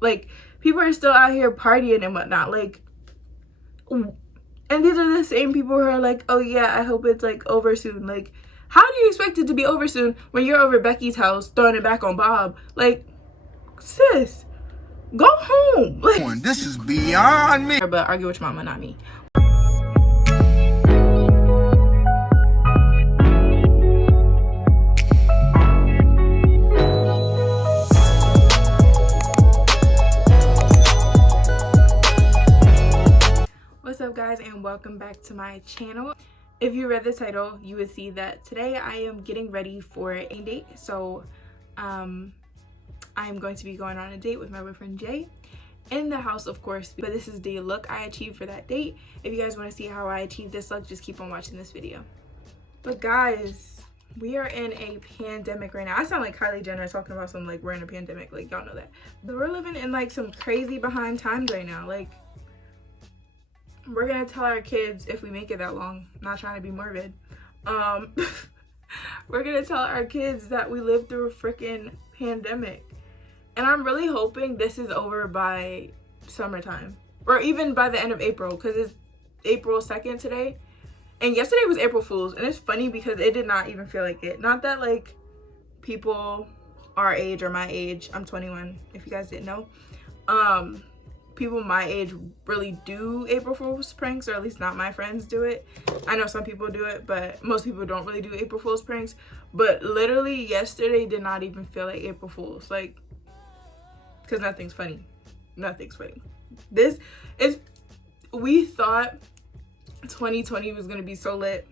Like, people are still out here partying and whatnot. Like, and these are the same people who are like, oh yeah, I hope it's like over soon. Like, how do you expect it to be over soon when you're over Becky's house throwing it back on Bob? Like, sis, go home. Like, this is beyond me. But argue with your mama, not me. What's up, guys, and welcome back to my channel. If you read the title, you would see that today I am getting ready for a date. So I'm going to be going on a date with my boyfriend Jay in the house, of course, but this is the look I achieved for that date. If you guys want to see how I achieved this look, just keep on watching this video. But guys, we are in a pandemic right now. I sound like Kylie Jenner talking about some like we're in a pandemic, like y'all know that. But we're living in like some crazy behind times right now. Like, we're gonna tell our kids, if we make it that long, not trying to be morbid, we're gonna tell our kids that we lived through a freaking pandemic. And I'm really hoping this is over by summertime, or even by the end of April, because it's April 2nd today, and yesterday was April Fool's. And it's funny because it did not even feel like it. Not that like people our age or my age, I'm 21 if you guys didn't know, people my age really do April Fool's pranks, or at least not my friends do it. I know some people do it, but most people don't really do April Fool's pranks. But literally yesterday did not even feel like April Fool's, like, because nothing's funny. Nothing's funny. This is, we thought 2020 was gonna be so lit.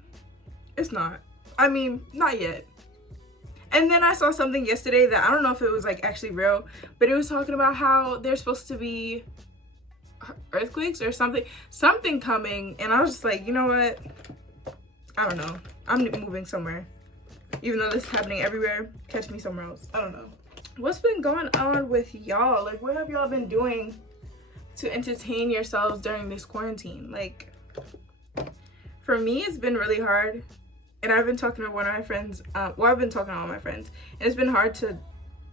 It's not. I mean, not yet. And then I saw something yesterday that I don't know if it was like actually real, but it was talking about how there's supposed to be earthquakes or something coming, and I was just like, you know what, I don't know, I'm moving somewhere. Even though this is happening everywhere, catch me somewhere else. I don't know. What's been going on with y'all? Like, what have y'all been doing to entertain yourselves during this quarantine? Like, for me, it's been really hard, and I've been talking to one of my friends, I've been talking to all my friends, and it's been hard to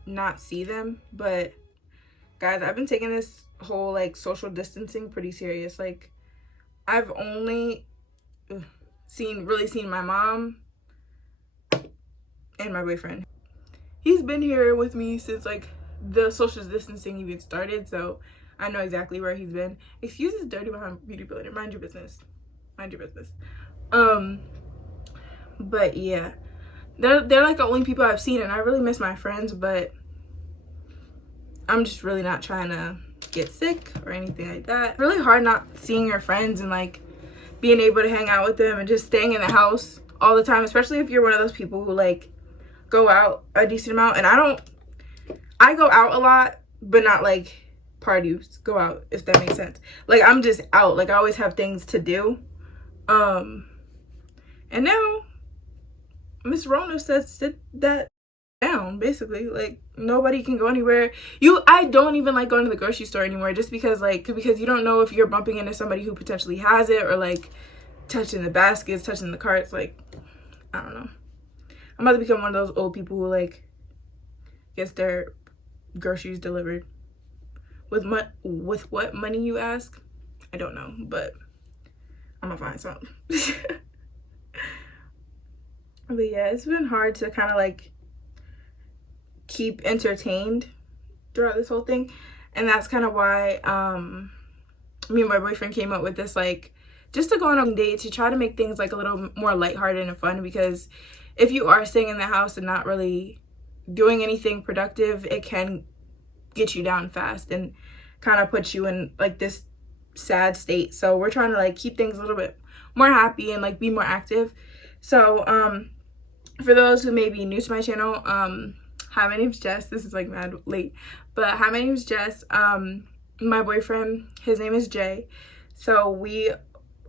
not see them. But guys, I've been taking this whole like social distancing pretty serious. Like, I've only seen my mom and my boyfriend. He's been here with me since like the social distancing even started, so I know exactly where he's been. Excuse this dirty behind beauty builder. Mind your business. Mind your business. But yeah, they're like the only people I've seen, and I really miss my friends, but I'm just really not trying to get sick or anything like that. Really hard not seeing your friends and like being able to hang out with them and just staying in the house all the time, especially if you're one of those people who like go out a decent amount. And I go out a lot, but not like parties go out, if that makes sense. Like, I'm just out, like I always have things to do. And now Miss Rona says sit that down, basically. Like, nobody can go anywhere. I don't even like going to the grocery store anymore, just because you don't know if you're bumping into somebody who potentially has it, or like touching the baskets, touching the carts. Like, I don't know, I'm about to become one of those old people who like gets their groceries delivered with what money, you ask? I don't know, but I'm gonna find something. But yeah, it's been hard to kind of like keep entertained throughout this whole thing, and that's kind of why me and my boyfriend came up with this, like, just to go on a date, to try to make things like a little more lighthearted and fun. Because if you are staying in the house and not really doing anything productive, it can get you down fast and kind of put you in like this sad state. So we're trying to like keep things a little bit more happy and like be more active. So for those who may be new to my channel, hi, my name's Jess. This is like mad late, but hi, my name's Jess. My boyfriend, his name is Jay. So we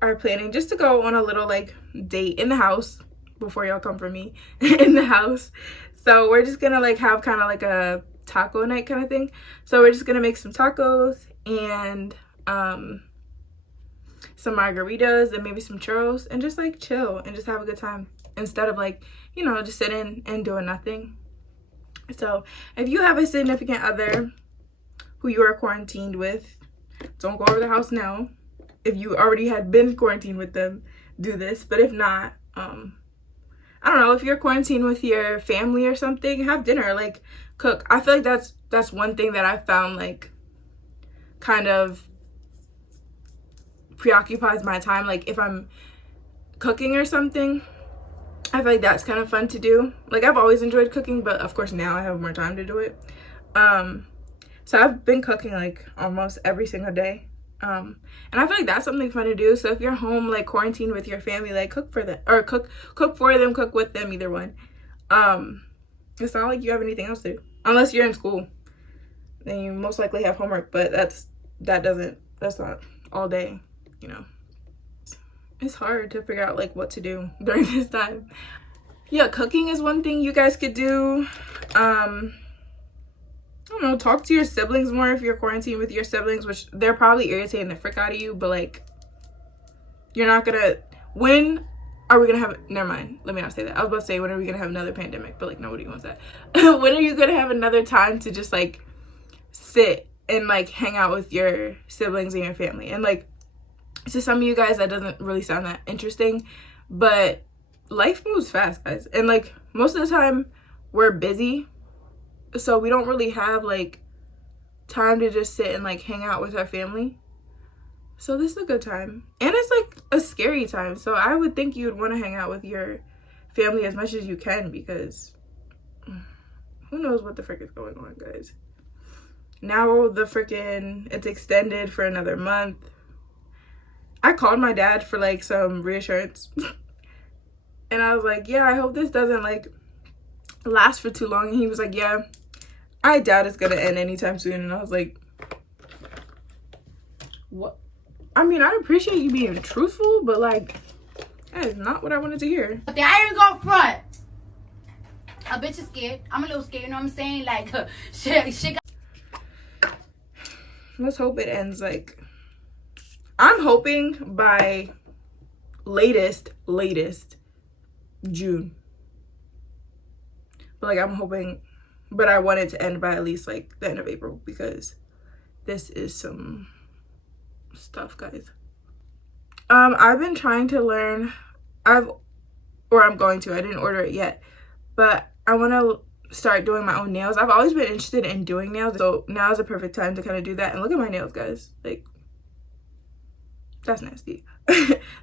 are planning just to go on a little like date in the house before y'all come for me in the house. So we're just gonna like have kind of like a taco night kind of thing. So we're just gonna make some tacos and some margaritas and maybe some churros, and just like chill and just have a good time, instead of like, you know, just sitting and doing nothing. So if you have a significant other who you are quarantined with, don't go over the house now. If you already had been quarantined with them, do this. But if not, I don't know, if you're quarantined with your family or something, have dinner, like cook. I feel like that's one thing that I found like kind of preoccupies my time. Like if I'm cooking or something, I feel like that's kind of fun to do. Like I've always enjoyed cooking, but of course now I have more time to do it. So I've been cooking like almost every single day. And I feel like that's something fun to do. So if you're home like quarantined with your family, like cook for them, or cook for them, cook with them, either one. It's not like you have anything else to do unless you're in school, then you most likely have homework, but that's not all day, you know. It's hard to figure out like what to do during this time. Yeah, cooking is one thing you guys could do. I don't know, talk to your siblings more if you're quarantined with your siblings, which they're probably irritating the frick out of you, but like you're not gonna, when are we gonna have, never mind, let me not say that. I was about to say when are we gonna have another pandemic, but like nobody wants that. When are you gonna have another time to just like sit and like hang out with your siblings and your family? And like to some of you guys that doesn't really sound that interesting, but life moves fast, guys, and like most of the time we're busy, so we don't really have like time to just sit and like hang out with our family. So this is a good time, and it's like a scary time, so I would think you'd want to hang out with your family as much as you can, because who knows what the frick is going on, guys. Now the frickin' it's extended for another month. I called my dad for like some reassurance and I was like, yeah, I hope this doesn't like last for too long. And he was like, yeah, I doubt it's gonna end anytime soon. And I was like, what? I mean, I appreciate you being truthful, but like that is not what I wanted to hear. But I ain't gonna front. A bitch is scared. I'm a little scared, you know what I'm saying? Like shit. Let's hope it ends like, I'm hoping by latest June. But like I'm hoping, but I want it to end by at least like the end of April, because this is some stuff, guys. I've been trying to learn, I'm going to, I didn't order it yet, but I want to start doing my own nails. I've always been interested in doing nails, so now is the perfect time to kind of do that. And look at my nails, guys, like that's nasty.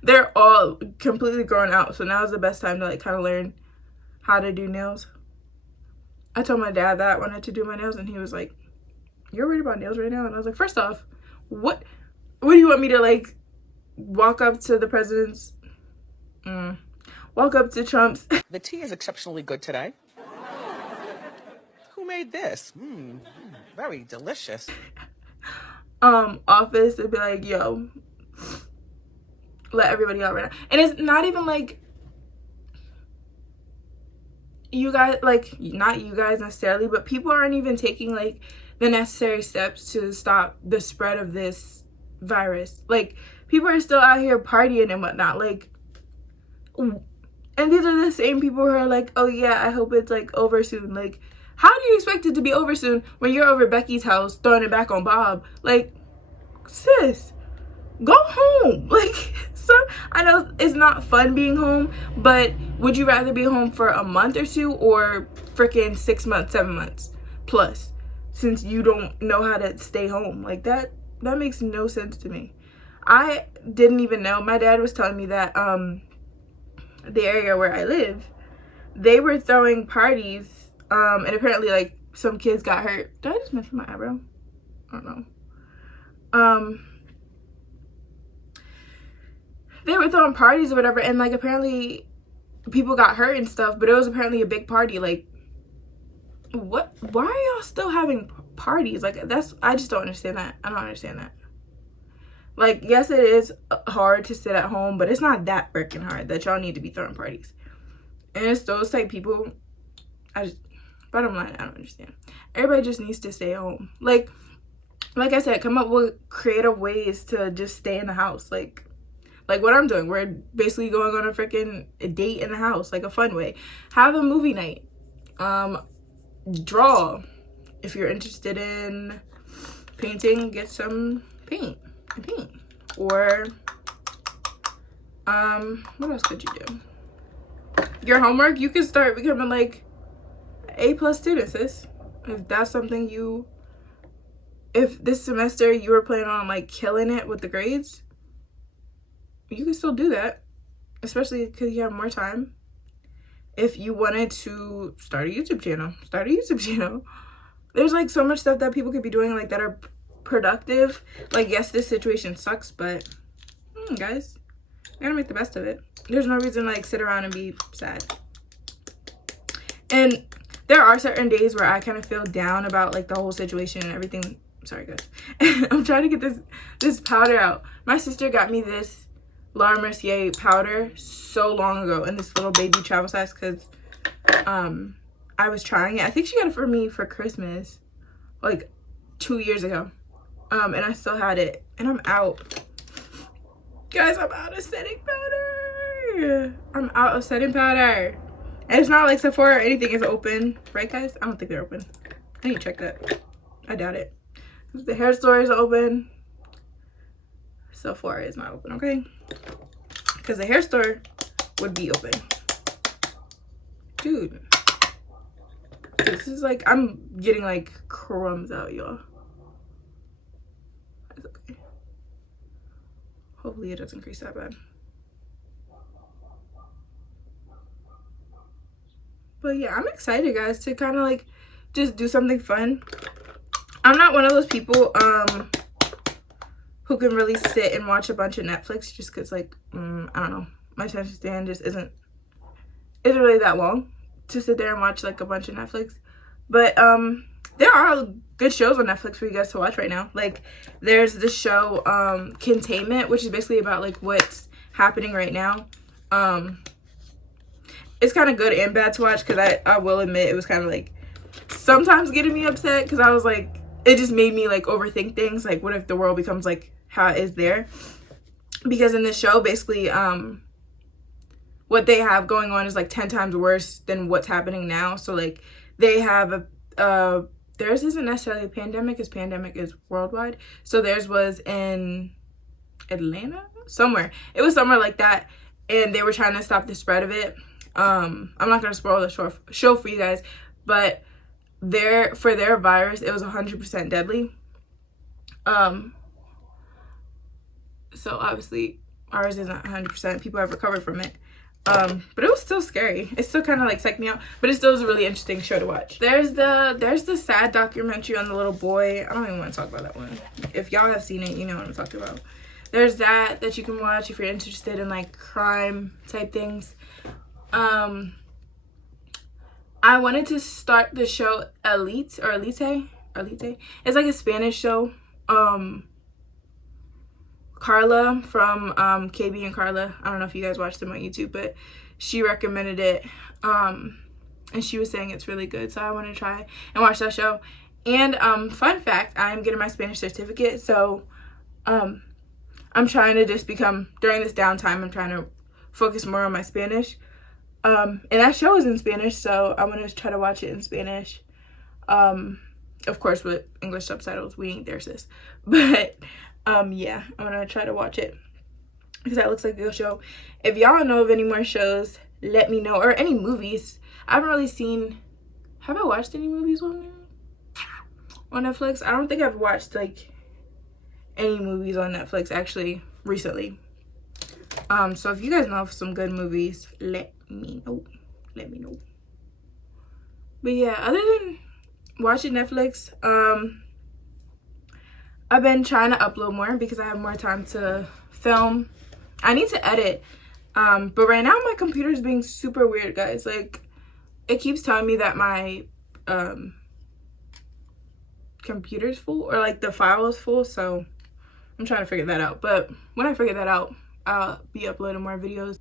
They're all completely grown out, so now is the best time to like kind of learn how to do nails. I told my dad that I wanted to do my nails, and he was like, you're worried about nails right now? And I was like, first off, what do you want me to like walk up to the president's walk up to Trump's The tea is exceptionally good today. Who made this? Very delicious. office and be like, yo, let everybody out right now? And it's not even like you guys, like not you guys necessarily, but people aren't even taking like the necessary steps to stop the spread of this virus. Like people are still out here partying and whatnot, like, and these are the same people who are like, oh yeah, I hope it's like over soon. Like, how do you expect it to be over soon when you're over Becky's house throwing it back on Bob? Like, sis, go home. Like, so I know it's not fun being home, but would you rather be home for a month or two, or freaking 6 months, 7 months plus, since you don't know how to stay home? Like that makes no sense to me. I didn't even know. My dad was telling me that the area where I live, they were throwing parties, and apparently like some kids got hurt. Did I just mention my eyebrow? I don't know. They were throwing parties or whatever, and like apparently people got hurt and stuff, but it was apparently a big party. Like, what? Why are y'all still having parties? Like, I just don't understand that. I don't understand that. Like, yes, it is hard to sit at home, but it's not that freaking hard that y'all need to be throwing parties. And it's those type people, bottom line, I don't understand. Everybody just needs to stay home. Like I said, come up with creative ways to just stay in the house. Like what I'm doing. We're basically going on a freaking date in the house, like a fun way. Have a movie night. Draw if you're interested in painting, get some paint and paint. Or what else could you do? Your homework, you can start becoming like A+ student, sis. If that's something you, if this semester you were planning on like killing it with the grades, you can still do that, especially because you have more time. If you wanted to start a YouTube channel, there's like so much stuff that people could be doing like that are productive. Like, yes, this situation sucks, but guys, you gotta make the best of it. There's no reason to like sit around and be sad. And there are certain days where I kind of feel down about like the whole situation and everything. Sorry guys. I'm trying to get this powder out. My sister got me this Laura Mercier powder so long ago in this little baby travel size because I was trying it. I think she got it for me for Christmas like 2 years ago, and I still had it, and I'm out, guys. I'm out of setting powder. And it's not like Sephora or anything is open, right guys? I don't think they're open. I need to check that. I doubt it. The hair store is open, Sephora is not open, okay? Because the hair store would be open. Dude, this is like, I'm getting like crumbs out, y'all. It's okay. Hopefully it doesn't crease that bad. But yeah, I'm excited, guys, to kind of like just do something fun. I'm not one of those people who can really sit and watch a bunch of Netflix just because, like, I don't know, my attention span just isn't really that long to sit there and watch like a bunch of Netflix. But there are good shows on Netflix for you guys to watch right now. Like, there's the show Containment, which is basically about like what's happening right now. It's kind of good and bad to watch because I will admit it was kind of like sometimes getting me upset because I was like, it just made me like overthink things. Like, what if the world becomes like how it is there? Because in this show, basically, what they have going on is like 10 times worse than what's happening now. So like they have theirs isn't necessarily a pandemic, because pandemic is worldwide. So theirs was in Atlanta, somewhere. It was somewhere like that, and they were trying to stop the spread of it. I'm not gonna spoil the show for you guys, but for their virus, it was 100% deadly. So obviously ours isn't 100%. People have recovered from it. But it was still scary. It still kind of like psyched me out, but it still was a really interesting show to watch. There's the sad documentary on the little boy. I don't even want to talk about that one. If y'all have seen it, you know what I'm talking about. There's that you can watch if you're interested in like crime type things. I wanted to start the show Elite. It's like a Spanish show. Carla from KB and Carla, I don't know if you guys watched them on YouTube, but she recommended it, and she was saying it's really good, so I want to try and watch that show. And fun fact, I'm getting my Spanish certificate, so I'm trying to just during this downtime, I'm trying to focus more on my Spanish. And that show is in Spanish, so I'm gonna try to watch it in Spanish. Of course with English subtitles. We ain't there, sis. But yeah, I'm gonna try to watch it because that looks like a good show. If y'all know of any more shows, let me know, or any movies. I haven't really seen, have I watched any movies on Netflix? I don't think I've watched like any movies on Netflix actually recently. So if you guys know of some good movies, let me know. But yeah, other than watching Netflix, I've been trying to upload more because I have more time to film. I need to edit, but right now my computer is being super weird, guys. Like, it keeps telling me that my computer's full, or like the file is full, so I'm trying to figure that out. But when I figure that out, I'll be uploading more videos.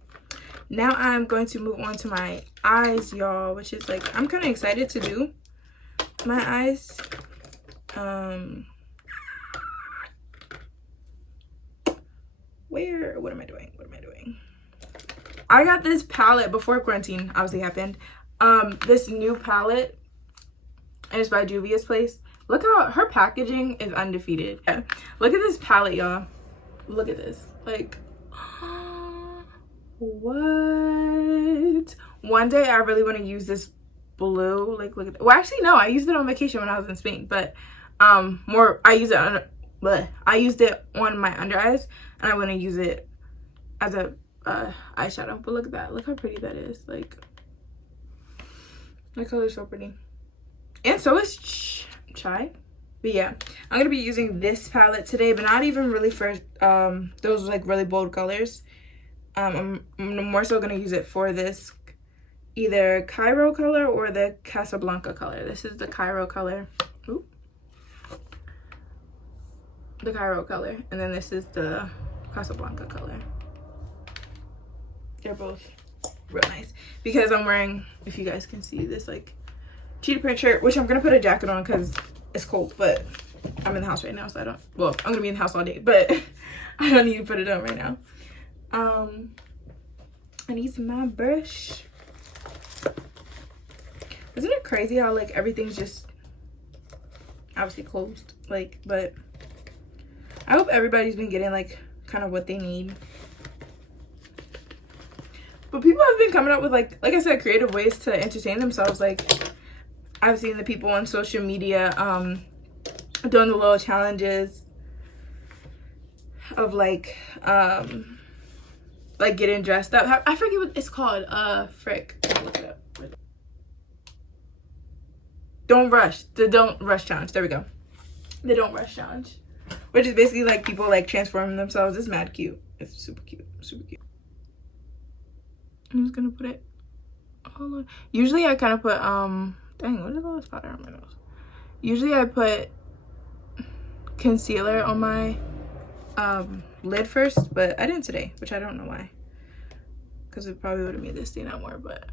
Now I'm going to move on to my eyes, y'all, which is like, I'm kind of excited to do my eyes. What am I doing? I got this palette before quarantine obviously happened. This new palette, and it's by Juvia's Place, Look how her packaging is undefeated. Yeah. Look at this palette, y'all. Look at this. Like, what? One day I really want to use this blue. Like, look at that. Well, actually, no. I used it on vacation when I was in Spain. But I used it on my under eyes, and I want to use it as a eyeshadow. But look at that. Look how pretty that is. Like, the color is so pretty. And so is Chai. But yeah, I'm gonna be using this palette today, but not even really for those like really bold colors. I'm more so gonna use it for this either Cairo color or the Casablanca color. This is the Cairo color. Ooh. The Cairo color, and then this is the Casablanca color. They're both real nice because I'm wearing, if you guys can see, this like cheetah print shirt, which I'm gonna put a jacket on because it's cold, but I'm in the house right now, so I'm gonna be in the house all day, but I don't need to put it on right now. I need my brush. Isn't it crazy how like everything's just obviously closed, like, but I hope everybody's been getting like kind of what they need. But people have been coming up with like I said, creative ways to entertain themselves. Like, I've seen the people on social media doing the little challenges of like getting dressed up. I forget what it's called. Frick. I'll look it up. Don't rush. The don't rush challenge. There we go. The don't rush challenge. Which is basically like people like transforming themselves. It's mad cute. It's super cute. Super cute. I'm just gonna put it all on. Usually I kind of put dang, what is all this powder on my nose? Usually I put concealer on my lid first, but I didn't today, which I don't know why, because it probably would have made this stand out more, but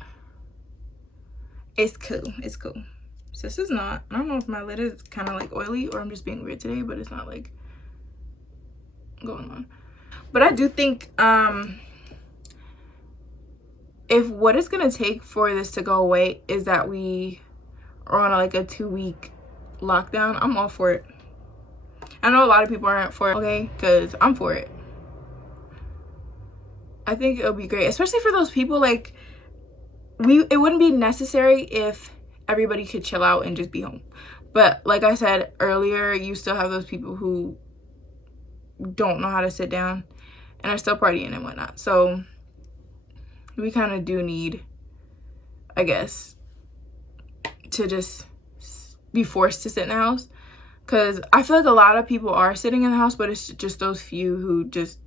it's cool. It's cool. So this is not, I don't know if my lid is kind of like oily or I'm just being weird today, but it's not like going on. But I do think if what it's gonna take for this to go away is that we are on like a 2-week lockdown, I'm all for it. I know a lot of people aren't for it, okay, because I'm for it. I think it'll be great, especially for those people like it wouldn't be necessary if everybody could chill out and just be home. But like I said earlier, you still have those people who don't know how to sit down and are still partying and whatnot. So we kind of do need, I guess, to just be forced to sit in the house, because I feel like a lot of people are sitting in the house, but it's just those few who just,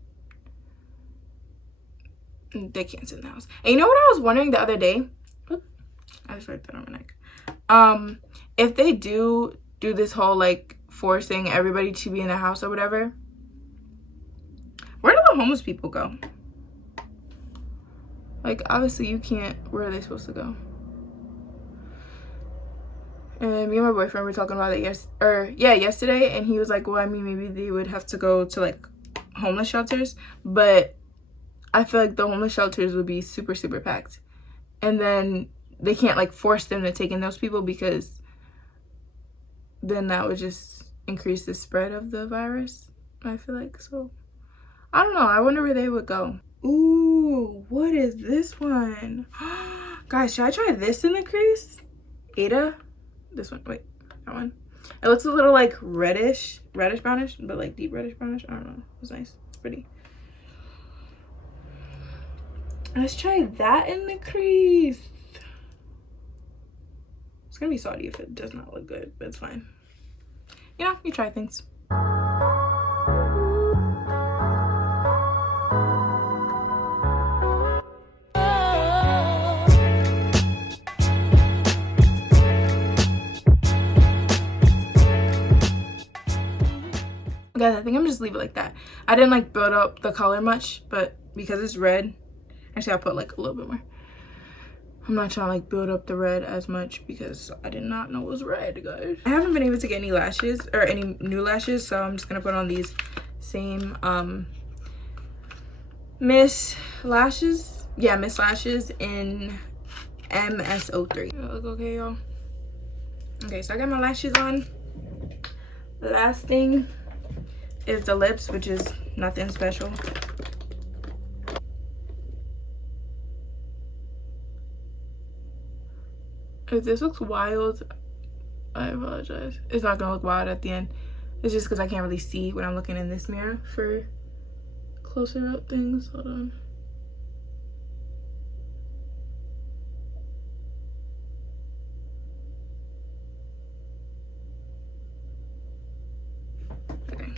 they can't sit in the house. And you know what I was wondering the other day? Oop, I just wiped that on my neck. If they do this whole like forcing everybody to be in the house or whatever, where do the homeless people go? Like, obviously you can't, where are they supposed to go? And me and my boyfriend were talking about it yesterday, and he was like, well, I mean, maybe they would have to go to like homeless shelters, but I feel like the homeless shelters would be super, super packed. And then they can't like force them to take in those people, because then that would just increase the spread of the virus, I feel like. So I don't know, I wonder where they would go. Ooh, what is this one? Guys, should I try this in the crease? Ada? This one, wait, that one. It looks a little like reddish brownish, but like deep reddish brownish. I don't know, it's nice, it's pretty. Let's try that in the crease. It's gonna be salty if it does not look good, but it's fine. You know, you try things. Guys, I think I'm just leave it like that. I didn't like build up the color much, but because it's red, actually I'll put like a little bit more. I'm not trying to like build up the red as much because I did not know it was red, guys. I haven't been able to get any lashes or any new lashes, so I'm just gonna put on these same Miss Lashes. Yeah, Miss Lashes in MS03. Look okay, y'all. Okay, so I got my lashes on. The last thing is the lips, which is nothing special. If this looks wild, I apologize. It's not gonna look wild at the end. It's just because I can't really see when I'm looking in this mirror for closer up things. Hold on. Okay.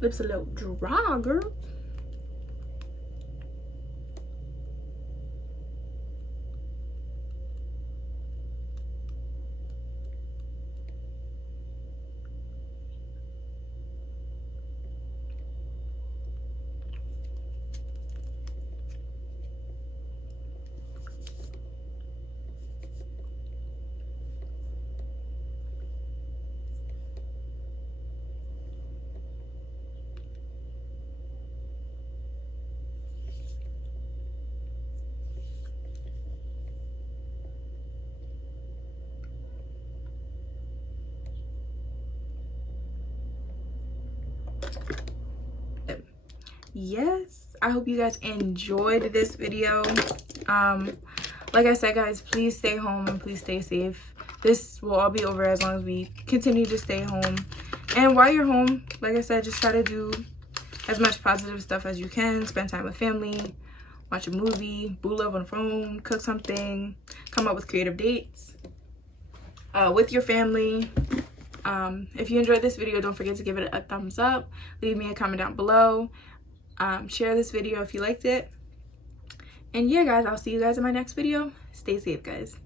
Lips a little dry, girl. Yes, I hope you guys enjoyed this video. Like I said, guys, please stay home and please stay safe. This will all be over as long as we continue to stay home. And while you're home, like I said, just try to do as much positive stuff as you can. Spend time with family, watch a movie, boo love on the phone, cook something, come up with creative dates with your family. If you enjoyed this video, don't forget to give it a thumbs up. Leave me a comment down below. Share this video if you liked it. And yeah, guys, I'll see you guys in my next video. Stay safe, guys.